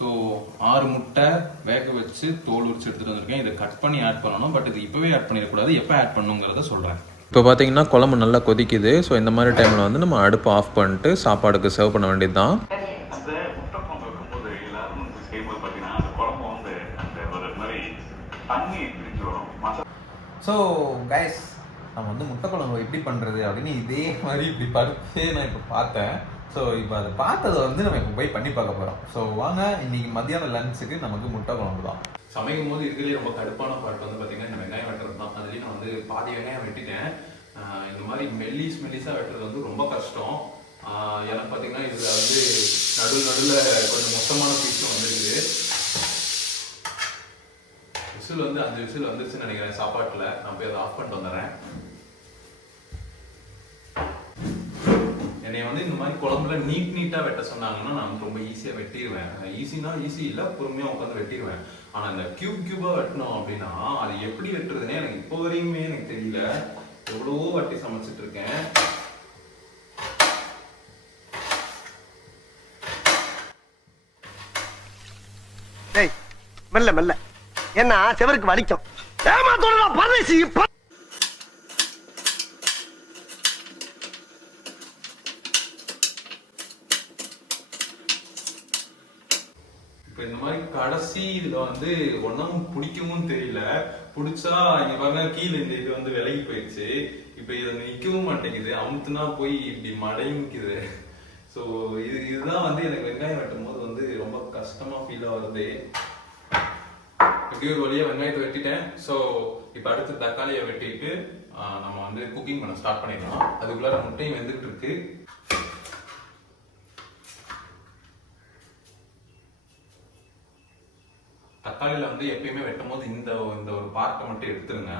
So 6 முட்டை வேக வச்சு தோல் உரிச்சு எடுத்துட்டு வந்திருக்கேன். இதை கட் பண்ணி ஆட் பண்ணணும். பட் இது இப்போவே ஆட் பண்ணிடக்கூடாது. எப்போ ஆட் பண்ணுங்கிறத சொல்கிறேன். இப்போ பார்த்தீங்கன்னா குழம்பு நல்லா கொதிக்குது. ஸோ இந்த மாதிரி டைமில் வந்து நம்ம அடுப்பு ஆஃப் பண்ணிட்டு சாப்பாடுக்கு சர்வ் பண்ண வேண்டியது தான். ஸோ கைஸ், நம்ம வந்து முட்டை குழம்பு எப்படி பண்ணுறது அப்படின்னு இதே மாதிரி இப்படி படுத்து நான் இப்போ பார்த்தேன். ஸோ இப்போ அதை பார்த்ததை வந்து நம்ம இப்போ போய் பண்ணி பார்க்க போகிறோம். ஸோ வாங்க, இன்னைக்கு மத்தியானம் லஞ்சுக்கு நமக்கு முட்டை குழம்பு தான். சமைக்கும் போது இதுலேயே ரொம்ப கடுப்பான பார்ட் வந்து பார்த்தீங்கன்னா இந்த வெங்காயம் வெட்டுறது தான். அதுலேயும் நான் வந்து பாதி வெங்காயம் வெட்டிட்டேன். இந்த மாதிரி மெல்லிஸாக வெட்டுறது வந்து ரொம்ப கஷ்டம். எனக்கு பார்த்தீங்கன்னா இதில் வந்து நடுவில் கொஞ்சம் மொத்தமான பீஸும் வந்துருக்குது. விசில் வந்து 5 விசில் வந்துருச்சுன்னு நினைக்கிறேன் சாப்பாட்டில். நான் போய் அதை ஆஃப் பண்ணிட்டு வந்துடுறேன். என்னை வந்து இந்த மாதிரி குழம்புல நீட்டாக வெட்ட சொன்னாங்கன்னா நான் வந்து ரொம்ப ஈஸியாக வெட்டிடுவேன். ஈஸினா ஈஸி இல்லை, பொறுமையாக உட்காந்து வெட்டிடுவேன். ஆனால் இந்த கியூபாக வெட்டணும் அப்படின்னா அது எப்படி வெட்டுறதுன்னே எனக்கு இப்போ வரையுமே எனக்கு தெரியல. எவ்வளவோ வாட்டி சமைச்சிட்டு இருக்கேன். மெல்ல மெல்ல என்ன செவருக்கு வலிக்கும். இப்போ இந்த மாதிரி கடைசி இதுல வந்து ஒன்னும் பிடிக்கவும் தெரியல. பிடிச்சா இங்க பாருங்க, கீழே இந்த இது வந்து விலகி போயிடுச்சு. இப்போ இதை நிற்கவும் மாட்டேங்குது. அமுத்துனா போய் இப்படி மடங்கிக்குது. ஸோ இதுதான் வந்து எனக்கு வெங்காயம் வெட்டும் போது வந்து ரொம்ப கஷ்டமா ஃபீல் ஆகுது. இப்படி ஒரு வழியா வெங்காயத்தை வெட்டிட்டேன். ஸோ இப்போ அடுத்து தக்காளியை வெட்டிட்டு நம்ம வந்து குக்கிங் பண்ண ஸ்டார்ட் பண்ணிடலாம். அதுக்குள்ளார முட்டையும் வெந்துகிட்டு இருக்கு. தக்காளியில வந்து எப்பயுமே வெட்டும் போது இந்த ஒரு பார்ட்டை மட்டும் எடுத்துருங்க.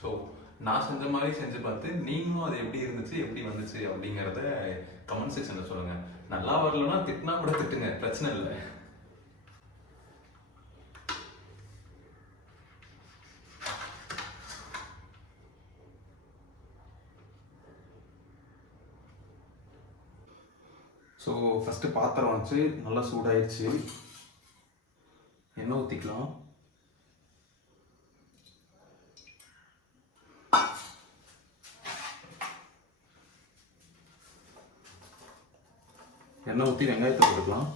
ஸோ நான் செஞ்ச மாதிரி செஞ்சு பார்த்து நீங்களும் அது எப்படி இருந்துச்சு, எப்படி வந்துச்சு அப்படிங்கிறத கமெண்ட் செக்ஷனில் சொல்லுங்க. நல்லா வரலன்னா திட்டினா கூட திட்டுங்க, பிரச்சனை இல்லை. ஸோ ஃபஸ்ட்டு பாத்திரம் வச்சு நல்லா சூடாயிடுச்சு. எண்ணெய் ஊற்றிக்கலாம். எண்ணெய் ஊற்றி வெங்காயத்தை போட்டுக்கலாம்.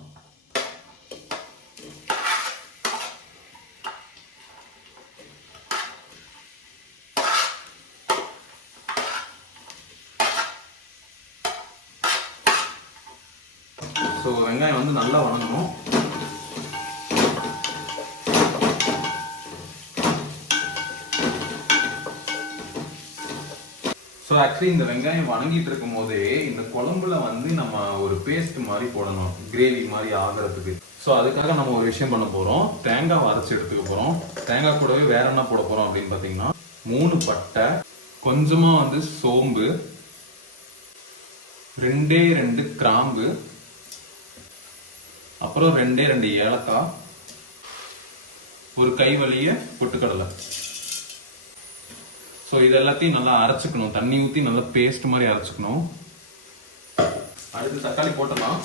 ஸோ வெங்காயம் வந்து நல்லா வணங்கணும். ஸோ ஆக்சுவலி இந்த வெங்காயம் வணங்கிட்டு இருக்கும் போதே இந்த குழம்புல வந்து நம்ம ஒரு பேஸ்ட் மாதிரி போடணும், கிரேவி மாதிரி ஆகிறதுக்கு. ஸோ அதுக்காக நம்ம ஒரு விஷயம் பண்ண போகிறோம். தேங்காய் அரைச்சி எடுத்துக்க போகிறோம். தேங்காய் கூடவே வேற என்ன போட போகிறோம் அப்படின்னு பார்த்தீங்கன்னா 3 பட்டை, கொஞ்சமாக வந்து சோம்பு, 2 கிராம்பு, அப்புறம் 2 ஏலக்காய், ஒரு கைவலிய பொட்டுக்கடலை. ஸோ இது எல்லாத்தையும் நல்லா அரைச்சிக்கணும். தண்ணி ஊற்றி நல்லா பேஸ்ட் மாதிரி அரைச்சிக்கணும். அடுத்து தக்காளி போட்டலாம்.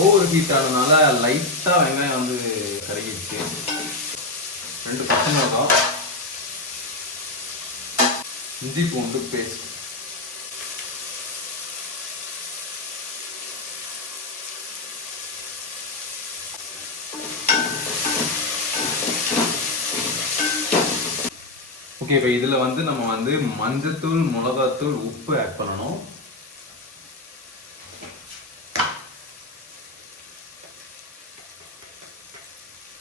ஓவர் ஹீட் ஆனதுனால லைட்டாக வெங்காயம் வந்து கருகிடுச்சு. 2 பச்சை மிளகாய், இஞ்சி பூண்டு பேஸ்ட், ஓகே. இப்போ இதில் வந்து நம்ம வந்து மஞ்சத்தூள், மிளகாத்தூள், உப்பு ஆட் பண்ணணும்.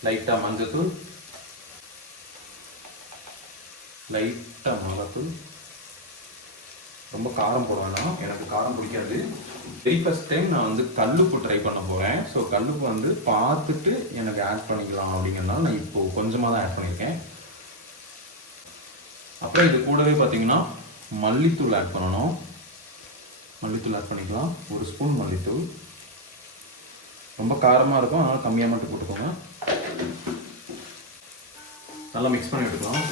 லைட்டாக மஞ்சத்தூள், லைட்டாக மிளகாத்தூள். ரொம்ப காரம் போட வேண்டாம், எனக்கு காரம் பிடிக்காது. வெரி ஃபர்ஸ்ட் டைம் நான் வந்து கல்லுப்பு ட்ரை பண்ண போகிறேன். ஸோ கல்லுப்பு வந்து பார்த்துட்டு எனக்கு ஆட் பண்ணிக்கலாம் அப்படிங்கிறதுனால நான் இப்போது கொஞ்சமாக தான் ஆட் பண்ணியிருக்கேன். அப்புறம் இது கூடவே பார்த்தீங்கன்னா மல்லித்தூள் ஆட் பண்ணணும். மல்லித்தூள் ஆட் பண்ணிக்கலாம், 1 ஸ்பூன் மல்லித்தூள். ரொம்ப காரமாக இருக்கும், அதனால் கம்மியாக மட்டும் போட்டுக்கோங்க. நல்லா மிக்ஸ் பண்ணி விட்டுக்கலாம்.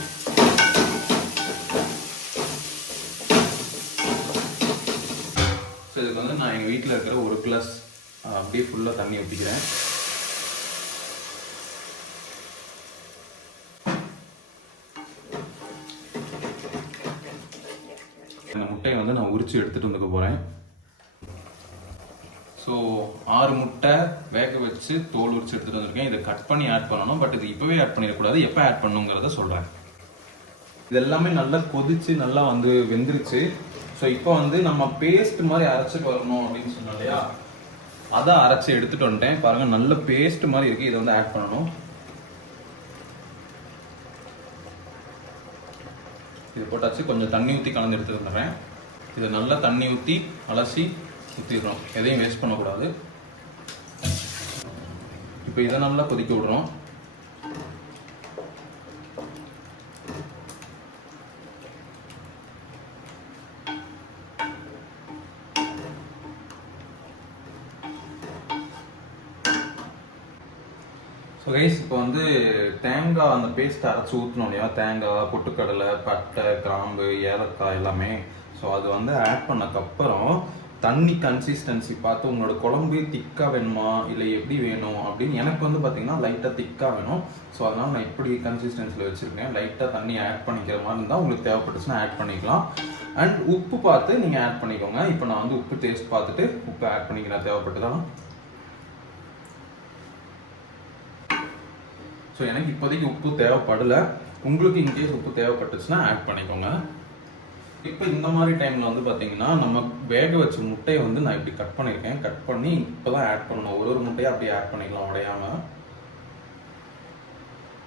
ஸோ இதுக்கு வந்து நான் எங்கள் வீட்டில் இருக்கிற 1 கிளாஸ் அப்படியே ஃபுல்லாக தண்ணி ஊற்றிக்கிறேன். இந்த முட்டையை வந்து நான் உரித்து எடுத்துகிட்டு வந்துக்க போகிறேன். ஸோ 6 முட்டை வேக வச்சு தோல் உரிச்சு எடுத்துகிட்டு வந்திருக்கேன். இதை கட் பண்ணி ஆட் பண்ணணும், பட் இது இப்போவே ஆட் பண்ணிடக்கூடாது, எப்போ ஆட் பண்ணுங்கிறத சொல்கிறேன். இது எல்லாமே நல்லா கொதிச்சு நல்லா வந்து வெந்துருச்சு. ஸோ இப்போ வந்து நம்ம பேஸ்ட் மாதிரி அரைச்சிட்டு வரணும் அப்படின்னு சொன்னோம் இல்லையா, அதை அரைச்சி எடுத்துகிட்டு வந்துட்டேன். பாருங்கள், நல்ல பேஸ்ட் மாதிரி இருக்குது. இதை வந்து ஆட் பண்ணணும். இது போட்டாச்சு. கொஞ்சம் தண்ணி ஊற்றி கலந்து எடுத்துட்டு வந்துடுறேன். இதை நல்லா தண்ணி ஊற்றி அலசி ஊற்றிடுறோம், எதையும் வேஸ்ட் பண்ணக்கூடாது. இப்போ இதை நல்லா கொதிக்க விடுறோம். ஸோ கைஸ், இப்போ வந்து தேங்காய் அந்த பேஸ்ட் அரைச்சி ஊற்றணும் இல்லையா, தேங்காய், பொட்டுக்கடலை, பட்டை, கிராம்பு, ஏலக்காய் எல்லாமே. ஸோ அது வந்து ஆட் பண்ணக்கப்புறம் தண்ணி கன்சிஸ்டன்சி பார்த்து உங்களோட குழம்பு திக்காக வேணுமா இல்லை எப்படி வேணும் அப்படின்னு. எனக்கு வந்து பார்த்தீங்கன்னா லைட்டாக திக்காக வேணும். ஸோ அதனால் நான் இப்படி கன்சிஸ்டன்சியில் வச்சுருக்கேன். லைட்டாக தண்ணி ஆட் பண்ணிக்கிற மாதிரி இருந்தால் உங்களுக்கு தேவைப்பட்டுச்சுன்னா ஆட் பண்ணிக்கலாம். அண்ட் உப்பு பார்த்து நீங்கள் ஆட் பண்ணிக்கோங்க. இப்போ நான் வந்து உப்பு டேஸ்ட் பார்த்துட்டு உப்பு ஆட் பண்ணிக்கிறேன் தேவைப்பட்டுதான். ஸோ எனக்கு இப்போதைக்கு உப்பு தேவைப்படலை. உங்களுக்கு இன்கேஸ் உப்பு தேவைப்பட்டுச்சுன்னா ஆட் பண்ணிக்கோங்க. இப்போ இந்த மாதிரி டைமில் வந்து பார்த்தீங்கன்னா நம்ம வேக வச்ச முட்டையை வந்து நான் இப்படி கட் பண்ணியிருக்கேன். கட் பண்ணி இப்போ தான் ஆட் பண்ணணும். ஒரு முட்டையை அப்படியே ஆட் பண்ணிக்கலாம் உடையாமல்.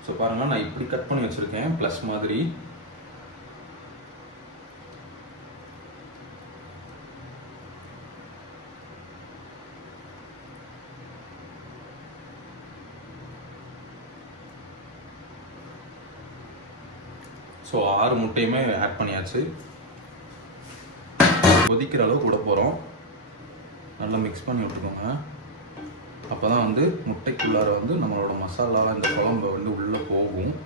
ஸோ பாருங்கள், நான் இப்படி கட் பண்ணி வச்சுருக்கேன் ப்ளஸ் மாதிரி. ஸோ 6 முட்டையுமே ஆட் பண்ணியாச்சு. கொதிக்கிற அளவு கூட போகிறோம். நல்லா மிக்ஸ் பண்ணி விட்டுக்கோங்க. அப்போ தான் வந்து முட்டைக்குள்ளார வந்து நம்மளோட மசாலா இந்த குழம்பு வந்து உள்ளே போகும்.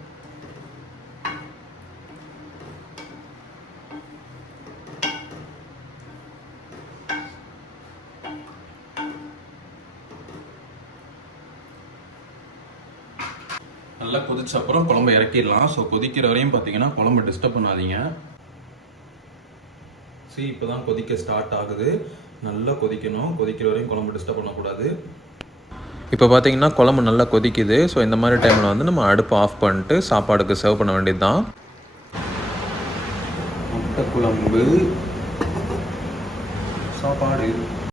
நல்லா கொதிச்ச அப்புறம் குழம்பு இறக்கிடலாம். ஸோ கொதிக்கிற வரையும் பார்த்தீங்கன்னா குழம்பு டிஸ்டர்ப் பண்ணாதீங்க. சரி, இப்போ தான் கொதிக்க ஸ்டார்ட் ஆகுது. நல்லா கொதிக்கணும். கொதிக்கிற வரையும் குழம்பு டிஸ்டர்ப் பண்ணக்கூடாது. இப்போ பார்த்தீங்கன்னா குழம்பு நல்லா கொதிக்குது. ஸோ இந்த மாதிரி டைமில் வந்து நம்ம அடுப்பு ஆஃப் பண்ணிட்டு சாப்பாடுக்கு சர்வ் பண்ண வேண்டியது தான். முட்டை குழம்பு சாப்பாடு.